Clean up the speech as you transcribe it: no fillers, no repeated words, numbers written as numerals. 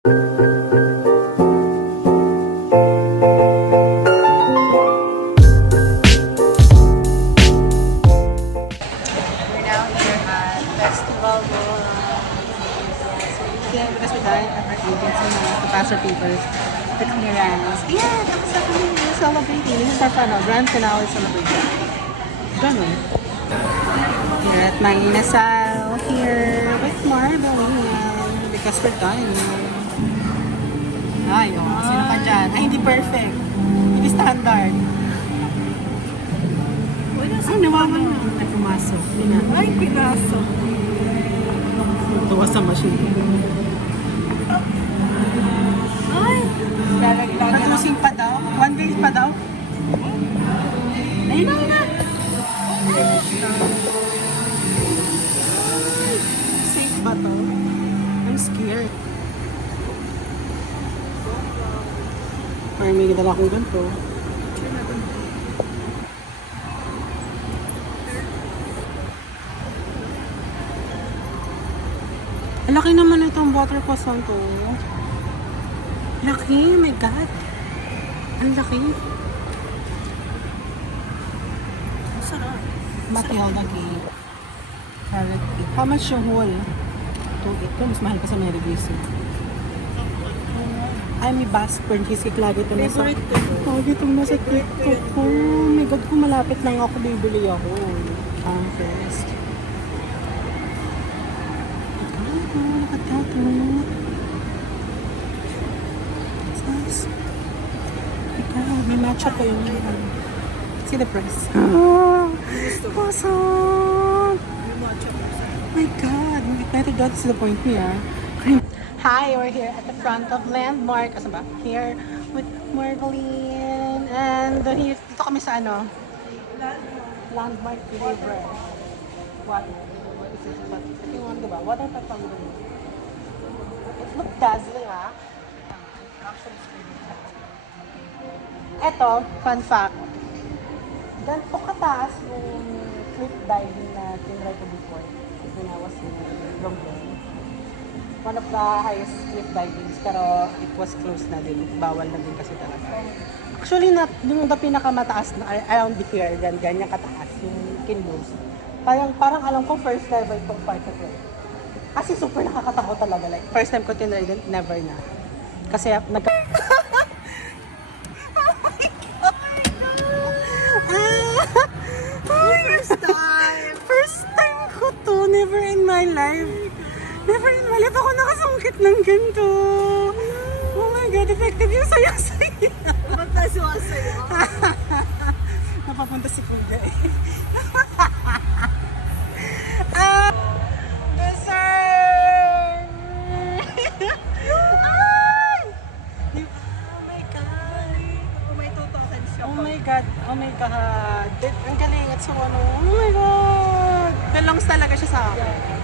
now here at Festival Mall. Yeah, because we died at our agency na to pass our papers, the clearance. Ayan, tapos ako yung celebrating. This is our Grand Finale celebration. Ganun. We're at my Inasal here with Marbeline because we're done. Ay, oh, sino pa dyan? Ay, hindi perfect. Hindi standard. Ay, nawawan na. Ay, pumasok. Ay, pinasok. Tuwa sa machine. Ay! Lalaglagan na. Natusing pa daw? One base pa daw? Ayun na! Safe ba to? I'm scared. Ay, may dala akong ganito. Ang laki naman itong water croissant to. Laki, my God. Ang laki. Ang sarap. Matilda cake. Carrot cake. How much yung whole? Ito, mas mahal pa sa Mary Grace. Ay, may Basque burnt cheesecake lagi ito nasa... Favorite ko to. Lagi itong nasa TikTok ko. Oh my God, kung malapit lang ako, bibili ako. First. May matcha pa yun. See the price. Awesome! My God! Better got to the point here. Hi, we're here at the front of Landmark. Asa ba? Here with Marveline. And here, dito kami sa ano? Landmark River. What is it? What you want, diba? Water pa pang it looks dazzling, ah. Actually, it's really dazzling. Eto, fun fact. Ganito kataas yung cliff diving na tinry ko before when I was in Longdon. One of the highest cliff divings, pero it was closed na din. Bawal na din kasi talaga. Actually, yung the pinakamataas na around the here, ganyan kataas, yung Kinloss. Parang alam ko first level itong part of it. Kasi super nakakatakot talaga. Like, first time ko tinry din, never na. Kasi First time ko to. Never in my life. Never in my life ako nakasungkit ng ganito. Oh my God, effective yung sayo-sayo. Ba't nasuwasayo? Napapunta si Kuya eh. Dessert! Ay! Oh my God. Kung may tutokan siya. Oh my God. Oh my God. Ang galing at so ano. Oh my God. Belongs talaga siya sa akin.